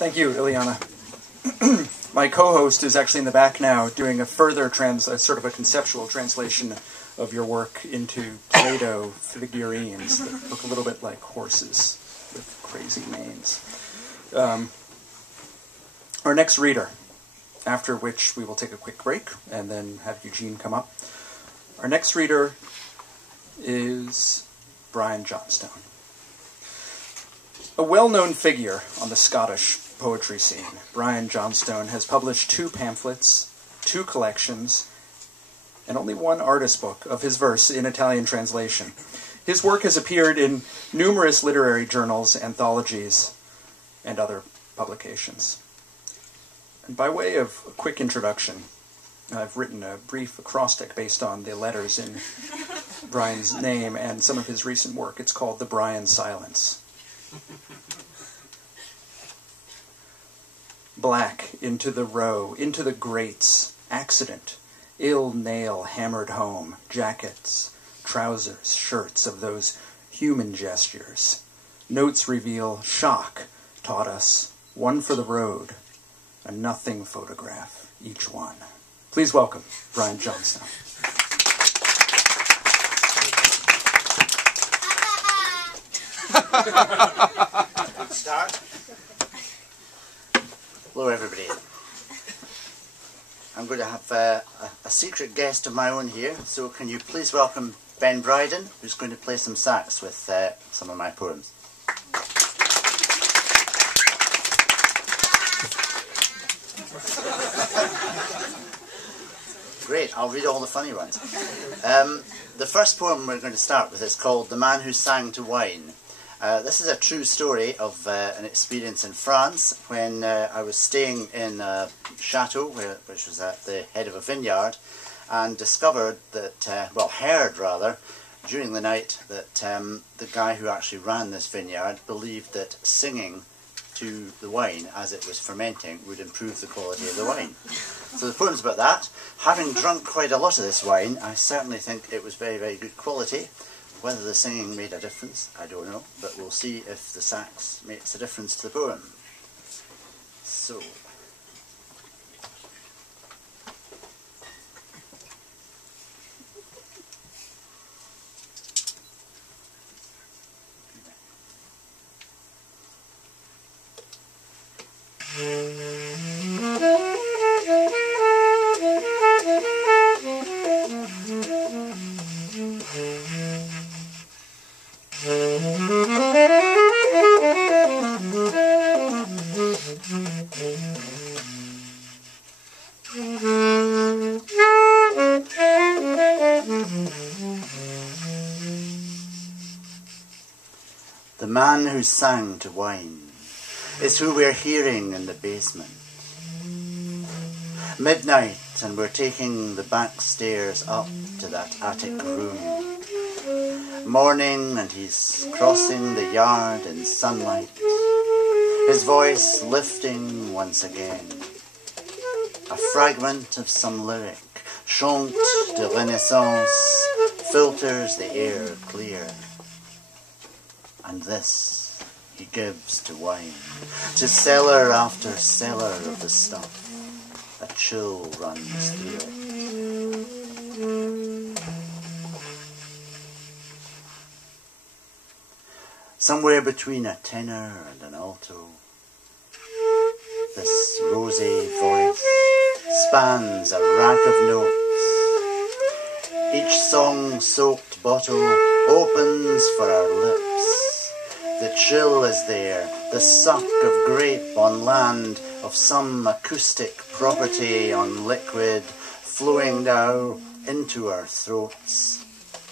Thank you, Ileana. My co-host is actually in the back now doing a further sort of a conceptual translation of your work into Play-Doh figurines that look a little bit like horses with crazy names. Our next reader, after which we will take a quick break and then have Eugene come up. Our next reader is Brian Johnstone. A well-known figure on the Scottish poetry scene, Brian Johnstone has published 2 pamphlets, 2 collections, and only 1 artist book of his verse in Italian translation. His work has appeared in numerous literary journals, anthologies, and other publications. And by way of a quick introduction, I've written a brief acrostic based on the letters in Brian's name and some of his recent work. It's called The Brian Silence. Black into the row, into the grates, accident, ill nail hammered home, jackets, trousers, shirts of those human gestures. Notes reveal shock, taught us, one for the road, a nothing photograph, each one. Please welcome Brian Johnstone. Start. Hello, everybody. I'm going to have a secret guest of my own here, so can you please welcome Ben Bryden, who's going to play some sax with some of my poems. Great, I'll read all the funny ones. The first poem we're going to start with is called The Man Who Sang to Wine. This is a true story of an experience in France when I was staying in a chateau, which was at the head of a vineyard, and discovered that, heard rather, during the night that the guy who actually ran this vineyard believed that singing to the wine as it was fermenting would improve the quality of the wine. So the poem's about that. Having drunk quite a lot of this wine, I certainly think it was very, very good quality. Whether the singing made a difference, I don't know, but we'll see if the sax makes a difference to the poem. So. The man who sang to wine is who we're hearing in the basement. Midnight, and we're taking the back stairs up to that attic room. Morning, and he's crossing the yard in sunlight, his voice lifting once again. A fragment of some lyric, chante de renaissance, filters the air clear. And this he gives to wine, to cellar after cellar of the stuff. A chill runs through it. Somewhere between a tenor and an alto, this rosy voice spans a rack of notes. Each song-soaked bottle opens for our lips. The chill is there, the suck of grape on land, of some acoustic property on liquid, flowing down into our throats.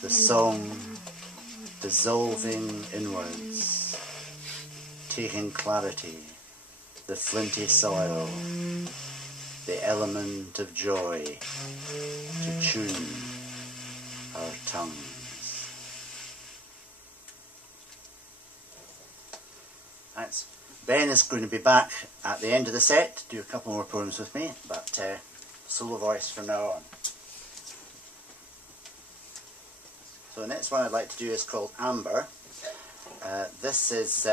The song dissolving inwards, taking clarity, the flinty soil, the element of joy, to tune our tongues. Thanks. Ben is going to be back at the end of the set to do a couple more poems with me, but solo voice from now on. So the next one I'd like to do is called Amber. This is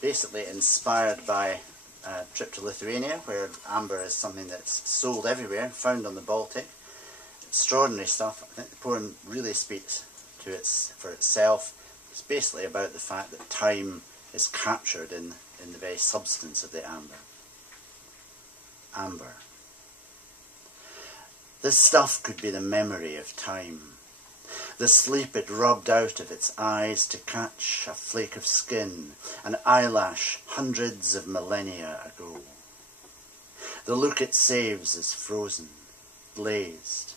basically inspired by a trip to Lithuania, where amber is something that's sold everywhere, found on the Baltic. Extraordinary stuff. I think the poem really speaks for itself. It's basically about the fact that time is captured in the very substance of the amber. Amber. This stuff could be the memory of time, the sleep it rubbed out of its eyes to catch a flake of skin, an eyelash hundreds of millennia ago. The look it saves is frozen, glazed,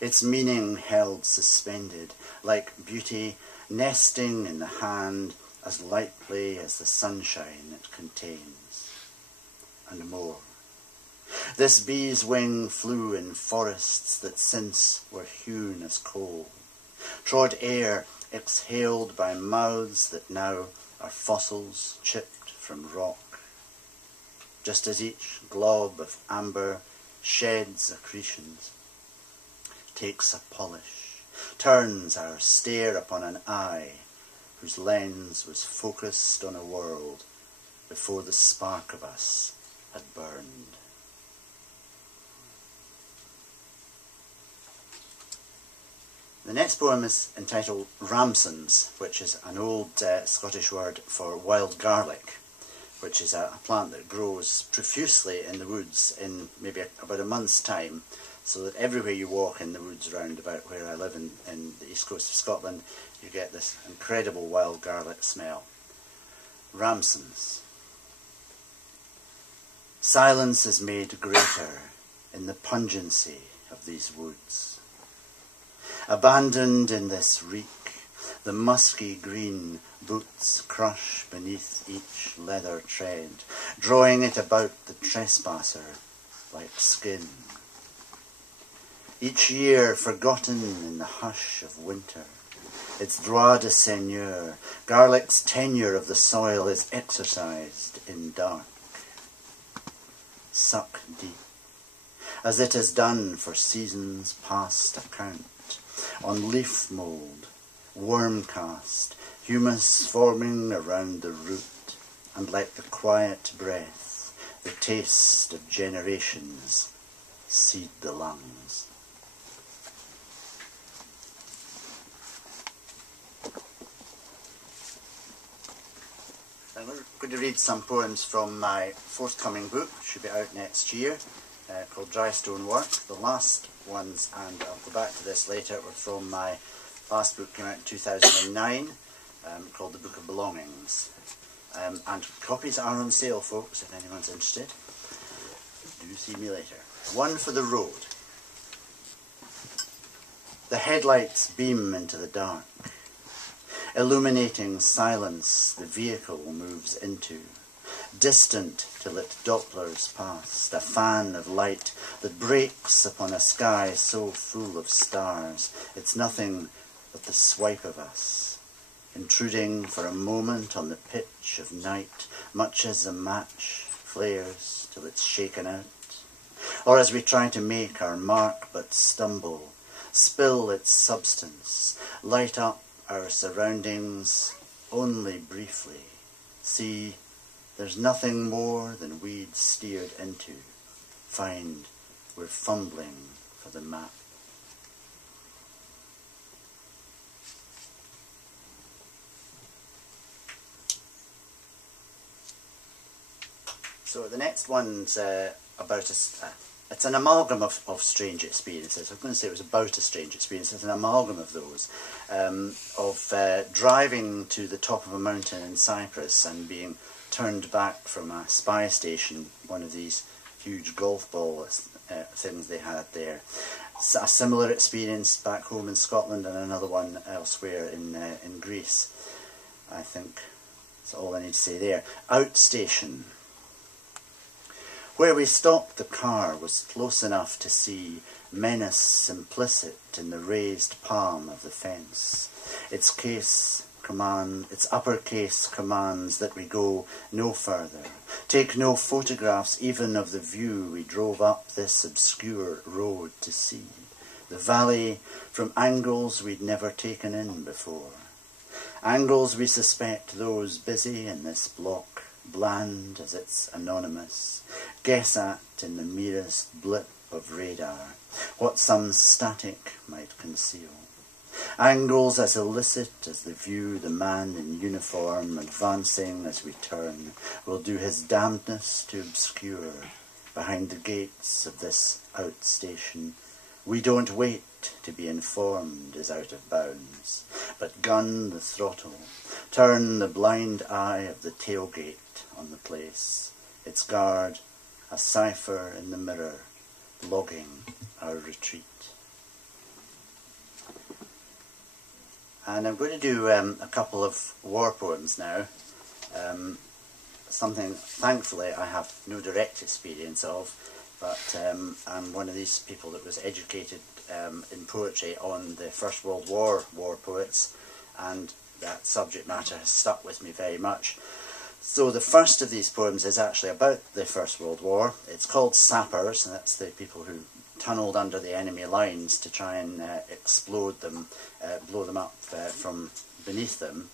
its meaning held suspended, like beauty nesting in the hand as lightly as the sunshine it contains. And more. This bee's wing flew in forests that since were hewn as coal, trod air exhaled by mouths that now are fossils chipped from rock. Just as each glob of amber sheds accretions, takes a polish, turns our stare upon an eye whose lens was focused on a world before the spark of us had burned. The next poem is entitled Ramsons, which is an old Scottish word for wild garlic, which is a plant that grows profusely in the woods in maybe about a month's time, so that everywhere you walk in the woods round about where I live in the east coast of Scotland, you get this incredible wild garlic smell. Ramsons. Silence is made greater in the pungency of these woods. Abandoned in this reek, the musky green boots crush beneath each leather tread, drawing it about the trespasser like skin. Each year forgotten in the hush of winter, its droit de seigneur, garlic's tenure of the soil is exercised in dark. Suck deep, as it has done for seasons past account, on leaf mould, worm cast, humus forming around the root, and let the quiet breath, the taste of generations, seed the lungs. I'm going to read some poems from my forthcoming book, which should be out next year, called Dry Stone Work. The last ones, and I'll go back to this later, were from my last book, came out in 2009, called The Book of Belongings. And copies are on sale, folks, if anyone's interested. Do see me later. One for the road. The headlights beam into the dark, illuminating silence the vehicle moves into, distant till it dopplers past, a fan of light that breaks upon a sky so full of stars, it's nothing but the swipe of us, intruding for a moment on the pitch of night, much as a match flares till it's shaken out, or as we try to make our mark but stumble, spill its substance, light up our surroundings only briefly. See, there's nothing more than we'd steered into. Find we're fumbling for the map. So the next one's about it's an amalgam of strange experiences. I was going to say it was about a strange experience. It's an amalgam of those, of driving to the top of a mountain in Cyprus and being turned back from a spy station, one of these huge golf ball things they had there. A similar experience back home in Scotland, and another one elsewhere in Greece. I think that's all I need to say there. Outstation. Where we stopped the car was close enough to see menace implicit in the raised palm of the fence. Its uppercase commands that we go no further, take no photographs even of the view we drove up this obscure road to see, the valley from angles we'd never taken in before. Angles we suspect those busy in this block, bland as it's anonymous, guess at in the merest blip of radar what some static might conceal. Angles as illicit as the view the man in uniform advancing as we turn will do his damnedness to obscure behind the gates of this outstation. We don't wait to be informed is out of bounds, but gun the throttle, turn the blind eye of the tailgate on the place, its guard a cipher in the mirror, logging our retreat. And I'm going to do a couple of war poems now, something thankfully I have no direct experience of, but I'm one of these people that was educated in poetry on the First World War poets, and that subject matter has stuck with me very much. So the first of these poems is actually about the First World War. It's called Sappers, and that's the people who tunnelled under the enemy lines to try and explode them, blow them up from beneath them.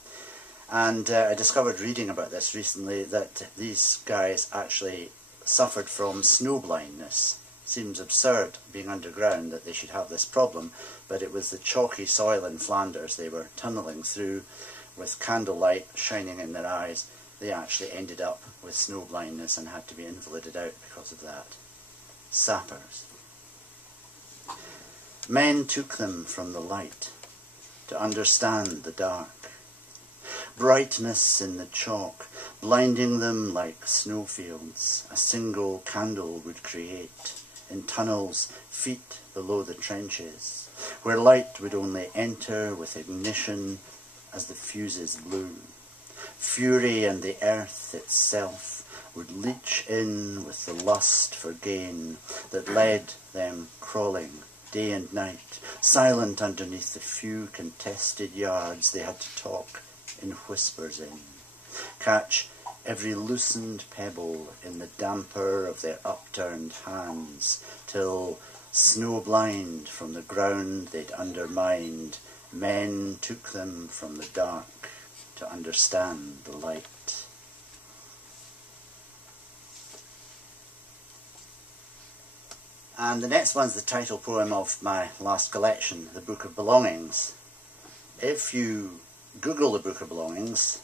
And I discovered reading about this recently that these guys actually suffered from snow blindness. Seems absurd being underground that they should have this problem, but it was the chalky soil in Flanders they were tunnelling through with candlelight shining in their eyes. They actually ended up with snow blindness and had to be invalided out because of that. Sappers. Men took them from the light to understand the dark. Brightness in the chalk, blinding them like snowfields, a single candle would create in tunnels feet below the trenches, where light would only enter with ignition as the fuses blew. Fury and the earth itself would leach in with the lust for gain that led them crawling day and night, silent underneath the few contested yards they had to talk in whispers in, catch every loosened pebble in the damper of their upturned hands, till, snow-blind from the ground they'd undermined, men took them from the dark to understand the light. And the next one's the title poem of my last collection, The Book of Belongings. If you Google The Book of Belongings,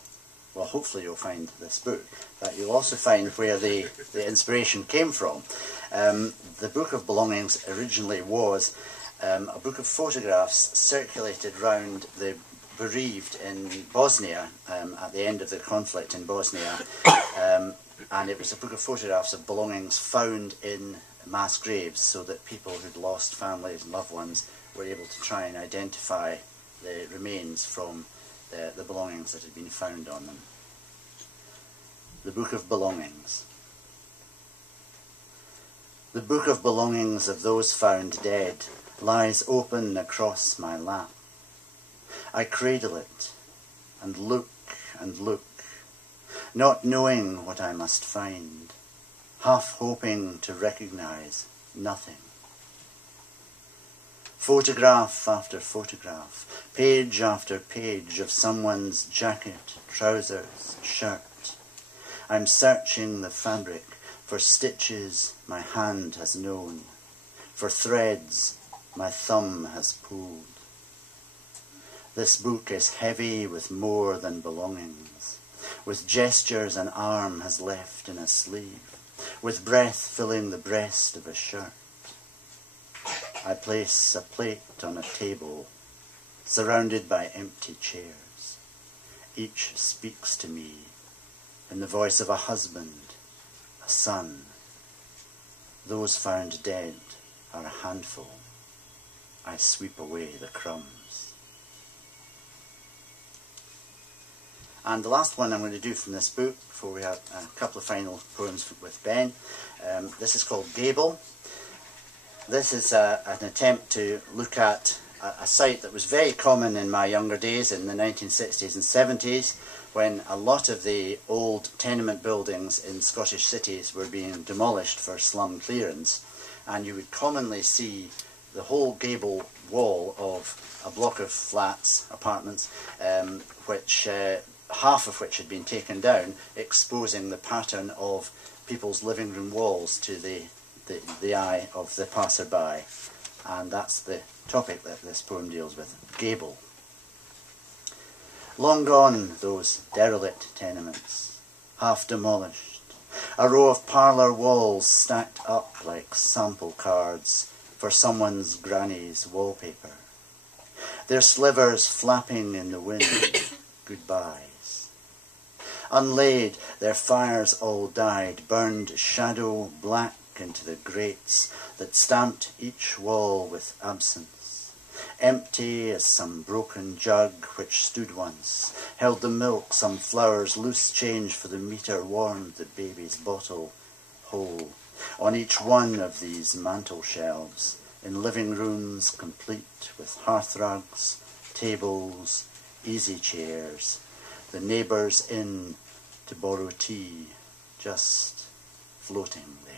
well, hopefully you'll find this book, but you'll also find where the inspiration came from. The Book of Belongings originally was a book of photographs circulated round the bereaved in Bosnia at the end of the conflict in Bosnia, and it was a book of photographs of belongings found in mass graves, so that people who'd lost families and loved ones were able to try and identify the remains from the belongings that had been found on them. The Book of Belongings. The book of belongings of those found dead lies open across my lap. I cradle it and look, not knowing what I must find, half hoping to recognize nothing. Photograph after photograph, page after page of someone's jacket, trousers, shirt. I'm searching the fabric for stitches my hand has known, for threads my thumb has pulled. This book is heavy with more than belongings, with gestures an arm has left in a sleeve, with breath filling the breast of a shirt. I place a plate on a table, surrounded by empty chairs. Each speaks to me in the voice of a husband, a son. Those found dead are a handful. I sweep away the crumbs. And the last one I'm going to do from this book, before we have a couple of final poems with Ben, this is called Gable. This is an attempt to look at a site that was very common in my younger days in the 1960s and 70s, when a lot of the old tenement buildings in Scottish cities were being demolished for slum clearance, and you would commonly see the whole gable wall of a block of flats, apartments, which half of which had been taken down, exposing the pattern of people's living room walls to the eye of the passer-by. And that's the topic that this poem deals with, gable. Long gone those derelict tenements, half demolished, a row of parlour walls stacked up like sample cards for someone's granny's wallpaper, their slivers flapping in the wind, goodbyes. Unlaid, their fires all died, burned shadow black into the grates that stamped each wall with absence, empty as some broken jug which stood once, held the milk, some flowers, loose change for the meter, warmed the baby's bottle whole. On each one of these mantel shelves, in living rooms complete with hearthrugs, tables, easy chairs, the neighbours in to borrow tea, just floating there.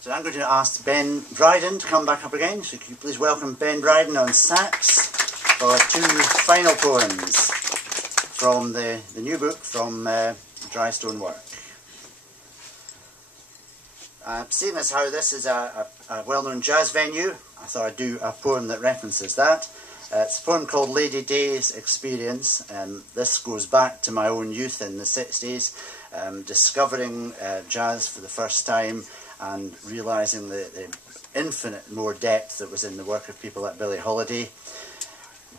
So I'm going to ask Ben Bryden to come back up again. So could you please welcome Ben Bryden on sax for two final poems from the new book from Dry Stone Work. Seeing as how this is a well-known jazz venue, I thought I'd do a poem that references that. It's a poem called Lady Day's Experience. This goes back to my own youth in the 60s, discovering jazz for the first time and realising the infinite more depth that was in the work of people like Billie Holiday,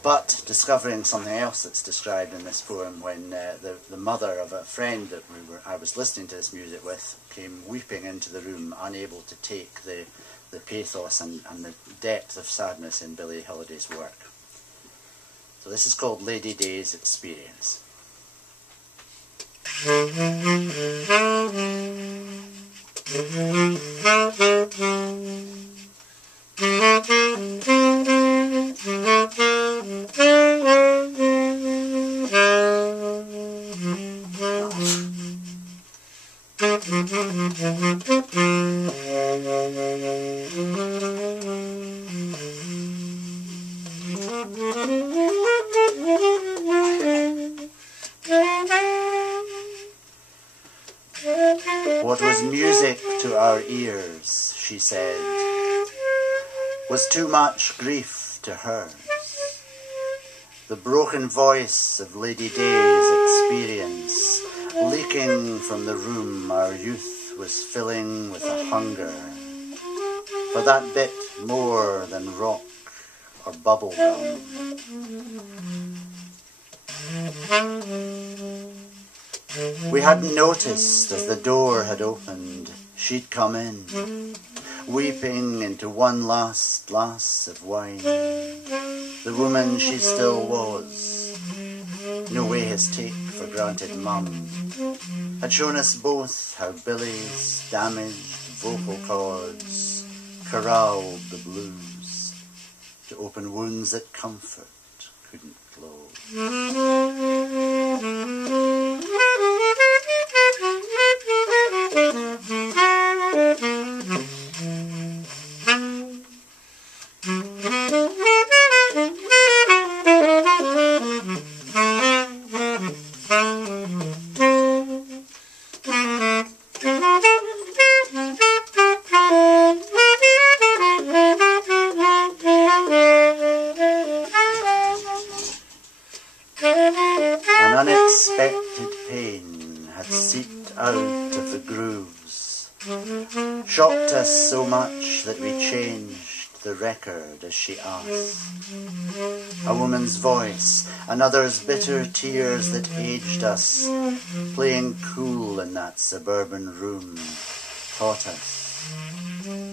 but discovering something else that's described in this poem when the mother of a friend that I was listening to this music with came weeping into the room, unable to take the pathos and the depth of sadness in Billie Holiday's work. So this is called Lady Day's Experience. What was music to our ears, she said, was too much grief to hers. The broken voice of Lady Day's experience, leaking from the room our youth was filling with a hunger for that bit more than rock or bubble gum. We hadn't noticed as the door had opened, she'd come in, weeping into one last glass of wine. The woman she still was, no way his take for granted mum, had shown us both how Billy's damaged vocal cords corralled the blues to open wounds that comfort couldn't close. An unexpected pain had seeped out of the grooves, shocked us so much that we changed the record as she asked. A woman's voice, another's bitter tears that aged us, playing cool in that suburban room, taught us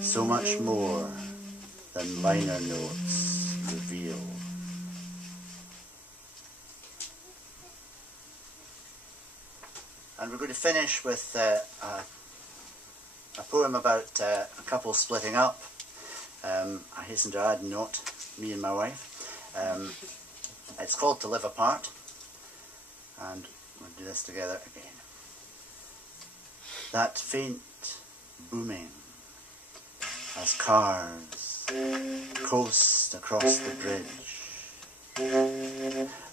so much more than liner notes reveal. And we're going to finish with a poem about a couple splitting up. I hasten to add, not me and my wife. It's called To Live Apart, and we'll do this together again. That faint booming as cars coast across the bridge.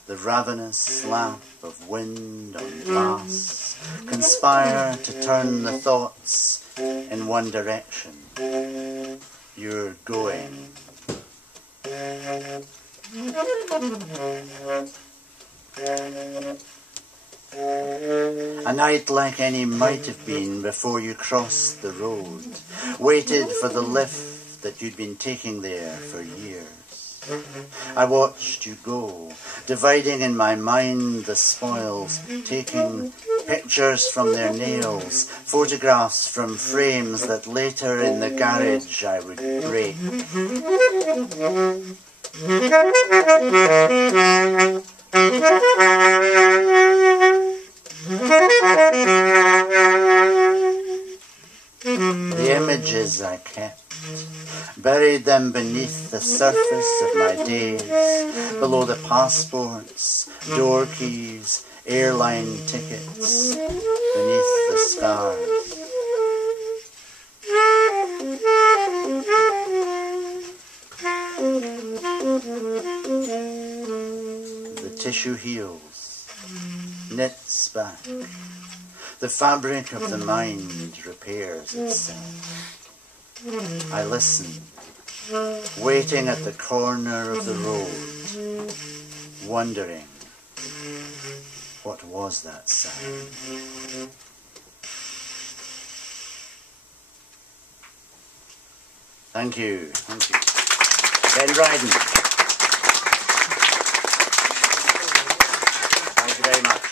The ravenous slap of wind on glass conspire to turn the thoughts in one direction. You're going. A night like any might have been before you crossed the road, waited for the lift that you'd been taking there for years. I watched you go, dividing in my mind the spoils, taking pictures from their nails, photographs from frames that later in the garage I would break. The images I kept, buried them beneath the surface of my days, below the passports, door keys, airline tickets, beneath the scars. The tissue heals, knits back. The fabric of the mind repairs itself. I listen, waiting at the corner of the road, wondering, what was that sound? Thank you. Thank you. Ben Dryden. Thank you very much.